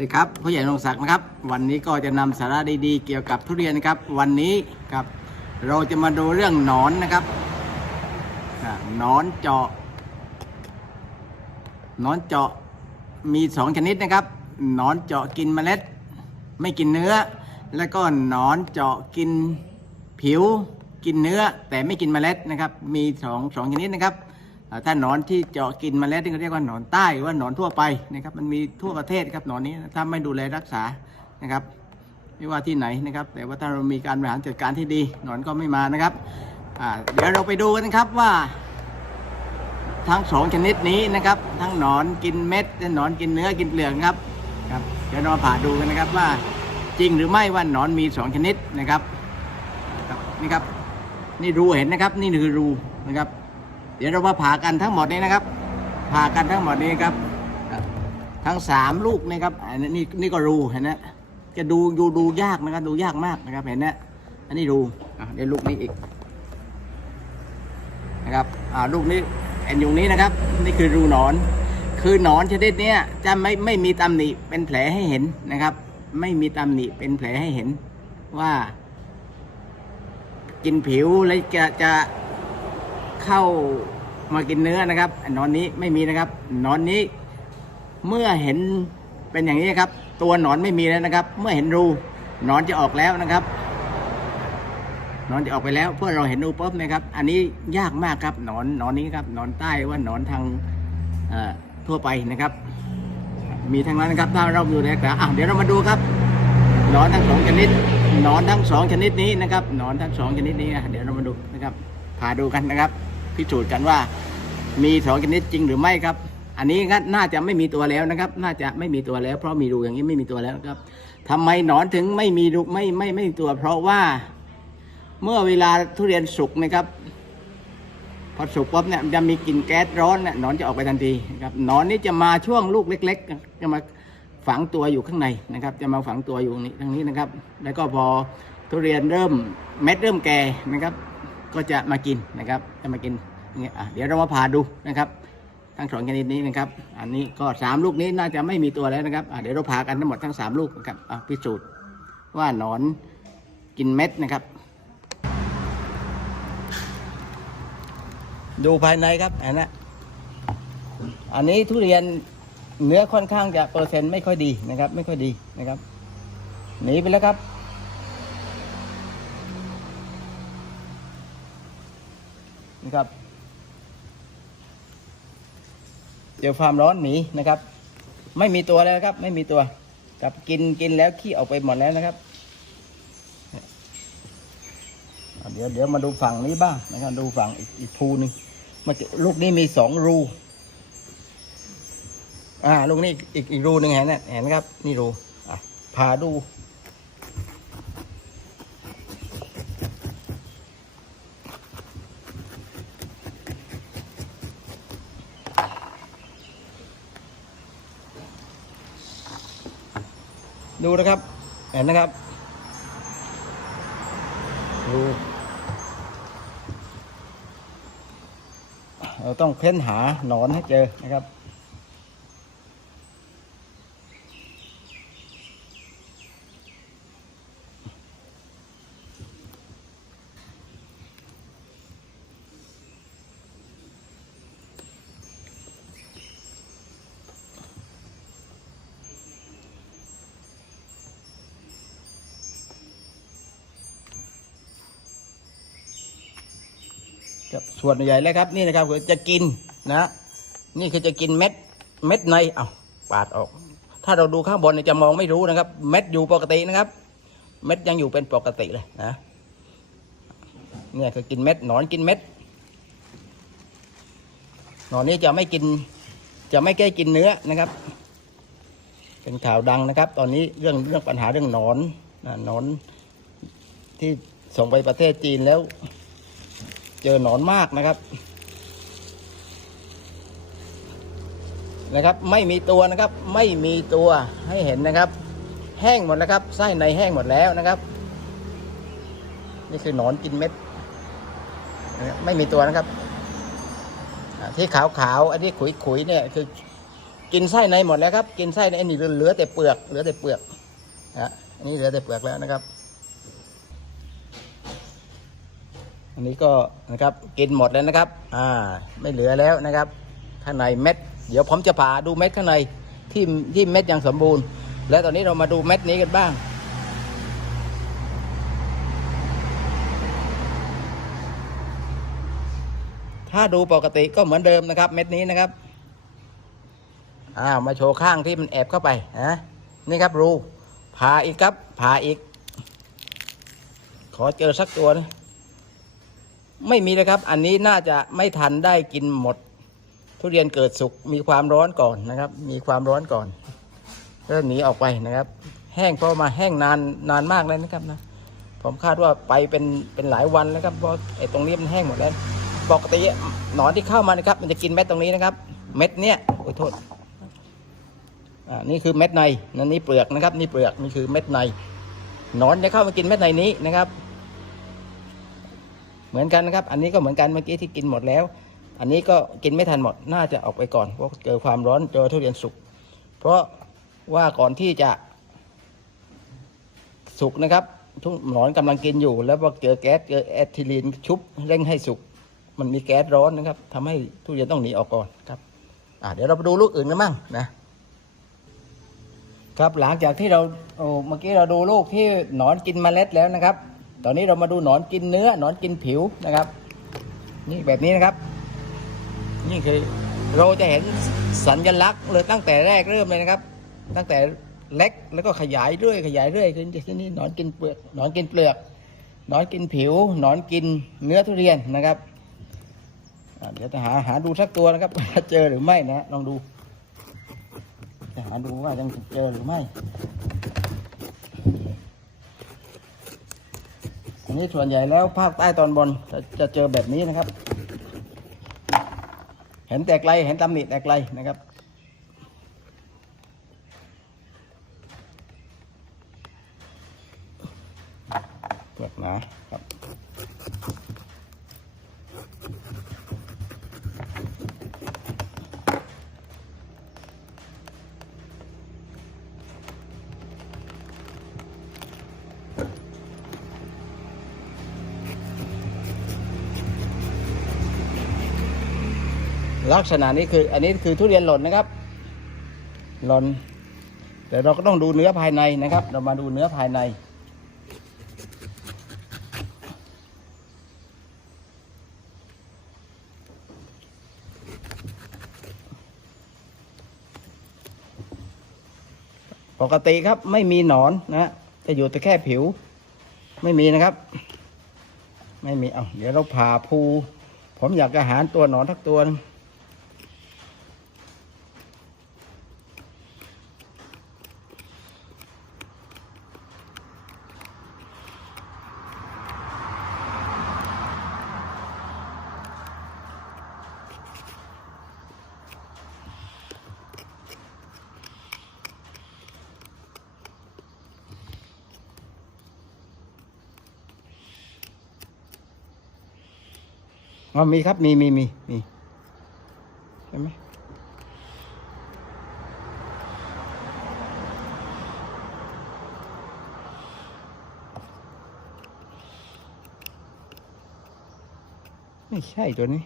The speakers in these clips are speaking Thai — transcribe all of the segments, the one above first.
ดีครับผู้ใหญ่นงศักดิ์นะครับ วันนี้ก็จะนำสาระดีๆ เกี่ยวกับทุเรียนนะครับ วันนี้ครับเราจะมาดูเรื่องหนอนนะครับหนอนเจาะหนอนเจาะมีสองชนิดนะครับหนอนเจาะกินเมล็ด ไม่กินเนื้อ แล้วก็หนอนเจาะกินผิว กินเนื้อ แต่ไม่กินเมล็ดนะครับ มีสองสองชนิดนะครับ ถ้าหนอนที่เจาะกินเมล็ดนี่เขาเรียกว่าหนอนใต้หรือว่าหนอนทั่วไปนะครับมันมีทั่วประเทศครับหนอนนี้ถ้าไม่ดูแลรักษานะครับ ไม่ว่าที่ไหนนะครับ แต่ว่าถ้าเรามีการบริหารจัดการที่ดี หนอนก็ไม่มานะครับเดี๋ยวเราไปดูกันครับว่า ทั้งสองชนิดนี้นะครับ ทั้งหนอนกินเม็ดและหนอนกินเนื้อกินเปลือกครับครับเดี๋ยวเรามาผ่าดูกันนะครับว่าจริงหรือไม่ว่าหนอนมีสองชนิดนะครับนี่ครับนี่รูเห็นนะครับ นี่คือรูนะครับ เดี๋ยวเรามาผ่ากันทั้งหมดนี้นะครับ ผ่ากันทั้งหมดนี้ครับ ทั้งสามลูกนะครับอันนี้นี่นี่ก็รูเห็นนะจะดูดูดูยากนะครับ ดูยากมากนะครับเห็นนะอันนี้รูเดี๋ยวลูกนี้อีกนะครับอ่าลูกนี้เอ็นอยู่นี้นะครับ นี่คือรูหนอน คือหนอนชนิดเนี้ยจะไม่ไม่มีตำหนิเป็นแผลให้เห็นนะครับ ไม่มีตำหนิเป็นแผลให้เห็นว่า กินผิวแล้วจะจะ เข้ามากินเนื้อนะครับนอนนี้ไม่มีนะครับนอนนี้เมื่อเห็นเป็นอย่างนี้ครับ ตัวหนอนไม่มีแล้วนะครับ เมื่อเห็นรูหนอนจะออกแล้วนะครับหนอนจะออกไปแล้วเพื่อเราเห็นรูปุ๊บนะครับ อันนี้ยากมากครับหนอนหนอนนี้ครับหนอนใต้ว่าหนอนทางทั่วไปนะครับ มีทั้งนั้นนะครับถ้าเราอยู่ในกระอะเดี๋ยวเรามาดูครับหนอนทั้งสองชนิดหนอนทั้งสองชนิดนี้นะครับหนอนทั้งสองชนิดนี้นะเดี๋ยวเรามาดูนะครับพาดูกันนะครับ พิสูจน์กันว่า มีสองชนิดจริงหรือไม่ครับ อันนี้ก็น่าจะไม่มีตัวแล้วนะครับ น่าจะไม่มีตัวแล้วเพราะมีรูอย่างนี้ไม่มีตัวแล้วครับทำไมหนอนถึงไม่มีรูไม่ไม่ไม่มีตัว เพราะว่าเมื่อเวลาทุเรียนสุกนะครับพอสุกปุ๊บเนี่ยจะมีกลิ่นแก๊สร้อนเนี่ยหนอนจะออกไปทันทีนะครับหนอนนี่จะมาช่วงลูกเล็ก ๆ จะมาฝังตัวอยู่ข้างในนะครับ จะมาฝังตัวอยู่ตรงนี้ทางนี้นะครับ แล้วก็พอทุเรียนเริ่มเม็ดเริ่มแก่นะครับ ก็จะมากินนะครับจะมากินเงี้ยอะเดี๋ยวเรามาผ่าดูนะครับ ทั้งสองชนิดนี้นะครับ อันนี้ก็สามลูกนี้น่าจะไม่มีตัวแล้วนะครับอะเดี๋ยวเราผ่ากันทั้งหมดทั้งสามลูกนะครับอะพิสูจน์ว่าหนอนกินเม็ดนะครับ ดูภายในครับอันนะอันนี้ทุเรียนเนื้อค่อนข้างจะเปอร์เซ็นต์ไม่ค่อยดีนะครับ ไม่ค่อยดีนะครับหนีไปแล้วครับ นี่ครับเจอความร้อนหนีนะครับ ไม่มีตัวแล้วครับ ไม่มีตัวครับกินกินแล้วขี้ออกไปหมดแล้วนะครับเดี๋ยวเดี๋ยวมาดูฝั่งนี้บ้างนะครับดูฝั่งอีกอีกภูนึงเมื่อกี้ลูกนี้มีสองรูอ่าลูกนี้อีกอีกรูหนึ่งเห็นนะเห็นครับ นี่รูอะพาดู ดูนะครับ เห็นนะครับ ดูเราต้องเค้นหาหนอนให้เจอนะครับ ส่วนใหญ่แล้วครับ นี่นะครับคือจะกินนะ นี่คือจะกินเม็ดเม็ดในเอาปาดออก ถ้าเราดูข้างบนจะมองไม่รู้นะครับ เม็ดอยู่ปกตินะครับ เม็ดยังอยู่เป็นปกติเลยนะเนี่ยคือกินเม็ดหนอนกินเม็ดหนอนนี้จะไม่กิน จะไม่แก้กินเนื้อนะครับ เป็นข่าวดังนะครับ ตอนนี้เรื่องเรื่องปัญหาเรื่องหนอนนะหนอนที่ส่งไปประเทศจีนแล้ว เจอหนอนมากนะครับ นะครับ ไม่มีตัวนะครับ ไม่มีตัวให้เห็นนะครับ แห้งหมดแล้วครับไส้ในแห้งหมดแล้วนะครับ นี่คือหนอนกินเม็ด ไม่มีตัวนะครับ ที่ขาวๆอันนี้ขุยๆเนี่ยคือกินไส้ในหมดแล้วครับ กินไส้ในนนี้เหลือแต่เปลือก เหลือแต่เปลือกนะอันนี้เหลือแต่เปลือกแล้วนะครับ อันนี้ก็นะครับกินหมดแล้วนะครับ อ่า ไม่เหลือแล้วนะครับ ข้างในเม็ด เดี๋ยวผมจะผ่าดูเม็ดข้างในที่ที่เม็ดยังสมบูรณ์ แล้วตอนนี้เรามาดูเม็ดนี้กันบ้าง ถ้าดูปกติก็เหมือนเดิมนะครับ เม็ดนี้นะครับอ่ามาโชว์ข้างที่มันแอบเข้าไปนะนี่ครับรูผ่าอีกครับผ่าอีก ขอเจอสักตัวนะ ไม่มีเลยครับ อันนี้น่าจะไม่ทันได้กินหมด ทุเรียนเกิดสุกมีความร้อนก่อนนะครับ มีความร้อนก่อนเริ่มหนีออกไปนะครับ แห้งเพราะมาแห้งนานนานมากเลยนะครับนะผมคาดว่าไปเป็นเป็นหลายวันแล้วครับเพราะไอ้ตรงนี้มันแห้งหมดแล้วปกติหนอนที่เข้ามานะครับ มันจะกินเม็ดตรงนี้นะครับ เม็ดเนี้ยโอ้ยโทษอ่านี่คือเม็ดในนั่นนี่เปลือกนะครับ นี่เปลือกนี่คือเม็ดในหนอนจะเข้ามากินเม็ดในนี้นะครับ เหมือนกันนะครับ อันนี้ก็เหมือนกันเมื่อกี้ที่กินหมดแล้ว อันนี้ก็กินไม่ทันหมด น่าจะออกไปก่อนเพราะเจอความร้อนเจอทุเรียนสุก เพราะว่าก่อนที่จะสุกนะครับทุกหนอนกำลังกินอยู่ แล้วพอเจอแก๊สเจอแอทิลีนชุบเร่งให้สุก มันมีแก๊สร้อนนะครับทำให้ทุเรียนต้องหนีออกก่อนครับอ่าเดี๋ยวเราไปดูลูกอื่นกันบ้างนะครับหลังจากที่เราโอ้เมื่อกี้เราดูลูกที่หนอนกินมเมล็ดแล้วนะครับ ตอนนี้เรามาดูหนอนกินเนื้อหนอนกินผิวนะครับ นี่แบบนี้นะครับ นี่คือเราจะเห็นสัญลักษณ์เลยตั้งแต่แรกเริ่มเลยนะครับ ตั้งแต่เล็กแล้วก็ขยายเรื่อยขยายเรื่อยขึ้นที่นี่หนอนกินเปลือกหนอนกินเปลือกหนอนกินผิวหนอนกินเนื้อทุเรียนนะครับเดี๋ยวจะหาหาดูสักตัวนะครับเจอหรือไม่นะลองดูจะหาดูว่ายังเจอหรือไม่ นี้ส่วนใหญ่แล้วภาคใต้ตอนบนจะจะเจอแบบนี้นะครับ เห็นแต่ไกลเห็นตำหนิแต่ไกลนะครับ ลักษณะนี้คือ อันนี้คือทุเรียนหล่นนะครับ หล่นแต่เราก็ต้องดูเนื้อภายในนะครับ เรามาดูเนื้อภายใน ปกติครับไม่มีหนอนนะจะอยู่แต่แค่ผิว ไม่มีนะครับ ไม่มีเอาเดี๋ยวเราผ่าภูผมอยากจะหาตัวหนอนทักตัวนึง อ๋อมีครับ มีมีมีมีใช่ไหมไม่ใช่ตัวนี้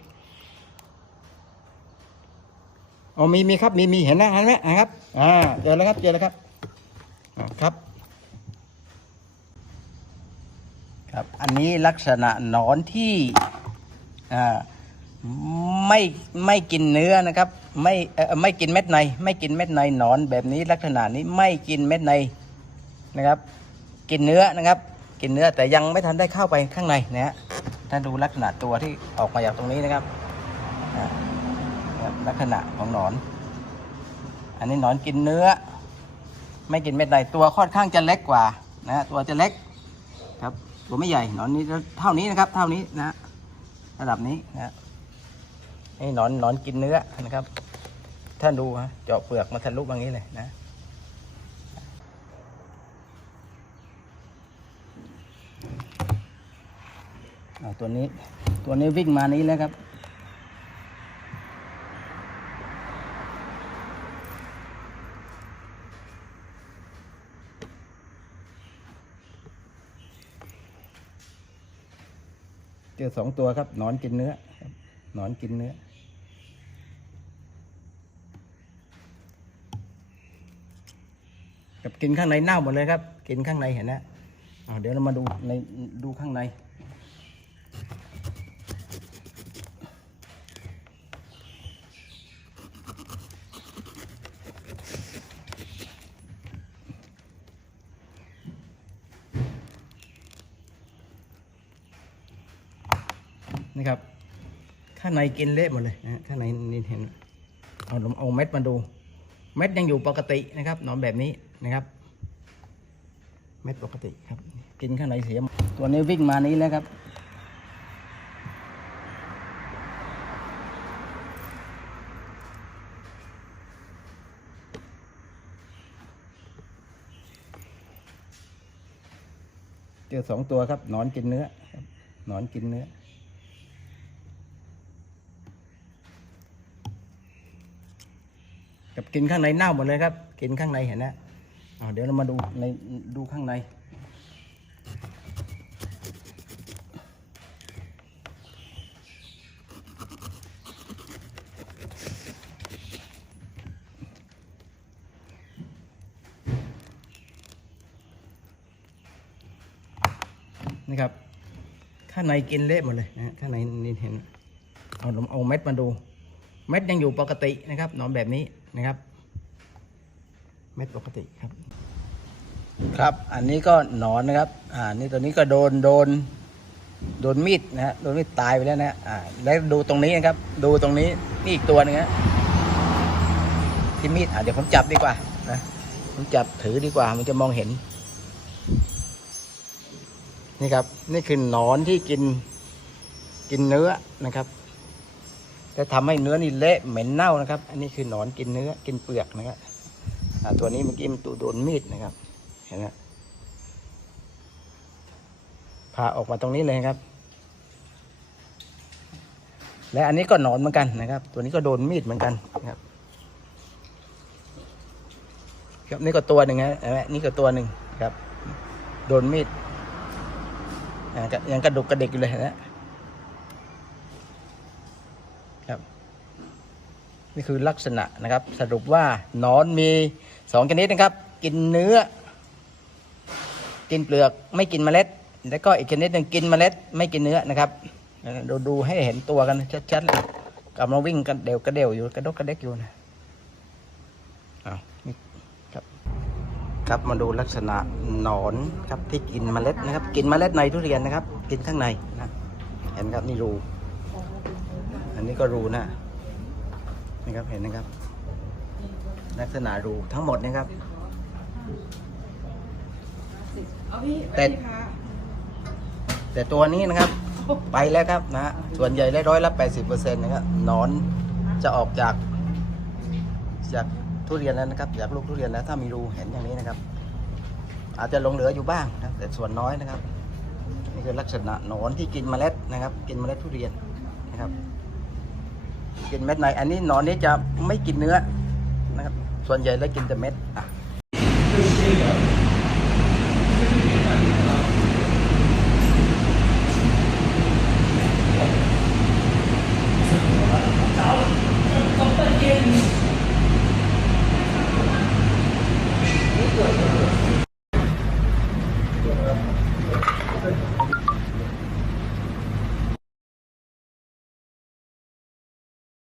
อ๋อมีมีครับ มีมีเห็นนะเห็นไหมอะครับ อ่าเจอแล้วครับเจอแล้วครับครับ ครับ อันนี้ลักษณะหนอนที่ ไม่ไม่กินเนื้อนะครับไม่ไม่กินเม็ดใน ไม่กินเม็ดในหนอนแบบนี้ลักษณะนี้ไม่กินเม็ดในนะครับ กินเนื้อนะครับ กินเนื้อแต่ยังไม่ทันได้เข้าไปข้างในนะฮะถ้าดูลักษณะตัวที่ออกมาจากตรงนี้นะครับลักษณะของหนอน อันนี้หนอนกินเนื้อ ไม่กินเม็ดในตัวค่อนข้างจะเล็กกว่านะฮะตัวจะเล็กครับตัวไม่ใหญ่หนอนนี้เท่านี้นะครับ เท่านี้นะฮะ ระดับนี้นะนี่หนอนหนอนกินเนื้อนะครับ ท่านดูฮะเจาะเปลือกมาทะลุอย่างนี้เลยนะตัวนี้ตัวนี้วิ่งมานี้แล้วครับ อสองตัวครับนอนกินเนื้อนอนกินเนื้อ กับกินข้างในเน่าหมดเลยครับ กินข้างในเห็นนะอ่าเดี๋ยวเรามาดูในดูข้างใน นี่ครับ ข้างในกินเละหมดเลยนะข้างในนี่เห็นเอาลองเอาเม็ดมาดู เม็ดยังอยู่ปกตินะครับหนอนแบบนี้นะครับ เม็ดปกติครับ กินข้างในเสียตัวนี้วิ่งมานี้แล้วครับเจอสองตัวครับ หนอนกินเนื้อครับหนอนกินเนื้อ กับกินข้างในเน่าหมดเลยครับ กินข้างในเห็นนะเดี๋ยวเรามาดูในดูข้างใน นี่ครับ ข้างในกินเละหมดเลยนะข้างในนี่เห็น เอาเอาเม็ดมาดู เม็ดยังอยู่ปกตินะครับนอนแบบนี้ นะครับ เม็ดปกติครับ ครับอันนี้ก็หนอนนะครับอ่านี่ตัวนี้ก็โดนโดนโดนมีดนะฮะโดนมีดตายไปแล้วนะฮะอ่าแล้วดูตรงนี้นะครับ ดูตรงนี้นี่อีกตัวหนึงฮะที่มีดอ่าเดี๋ยวผมจับดีกว่านะผมจับถือดีกว่า มันจะมองเห็น นี่ครับ นี่คือหนอนที่กินกินเนื้อนะครับ จะทำให้เนื้อนี่เละเหม็นเน่านะครับ อันนี้คือหนอนกินเนื้อกินเปลือกนะครับตัวนี้เมื่อกี้มันตัวโดนมีดนะครับ เห็นไหมพาออกมาตรงนี้เลยครับ และอันนี้ก็หนอนเหมือนกันนะครับ ตัวนี้ก็โดนมีดเหมือนกันนะครับครับนี่ก็ตัวหนึ่งนะเห็นไหมนี่ก็ตัวหนึ่งครับ โดนมีดอ่ายังกระดุกกระดิกอยู่เลยนะ ครับ นี่คือลักษณะนะครับ สรุปว่าหนอนมีสองชนิดนะครับ กินเนื้อ กินเปลือกไม่กินเมล็ด แล้วก็อีกชนิดหนึ่งกินเมล็ด ไม่กินเนื้อนะครับดูดูให้เห็นตัวกันชัดๆเลยกำลังวิ่งกันเดวกระเดวอยู่กระดกกระเดกอยู่นะครับครับมาดูลักษณะหนอนครับที่กินเมล็ดนะครับ กินเมล็ดในทุเรียนนะครับ กินข้างในนะเห็นครับนี่รู อันนี้ก็รูนะ นี่ครับเห็นนะครับ ลักษณะรูทั้งหมดนะครับ แต่แต่ตัวนี้นะครับ ไปแล้วครับนะฮะส่วนใหญ่ได้ร้อยละแปดสิบเปอร์เซ็นต์นะครับหนอนจะออกจาก จากทุเรียนแล้วนะครับ จากลูกทุเรียนแล้วถ้ามีรูเห็นอย่างนี้นะครับ อาจจะหลงเหลืออยู่บ้างนะครับแต่ส่วนน้อยนะครับนี่คือลักษณะหนอนที่กินเมล็ดนะครับ กินเมล็ดทุเรียนนะครับ กินเม็ดใน อันนี้หนอนนี้จะไม่กินเนื้อนะครับ ส่วนใหญ่แล้วกินแต่เม็ดอะ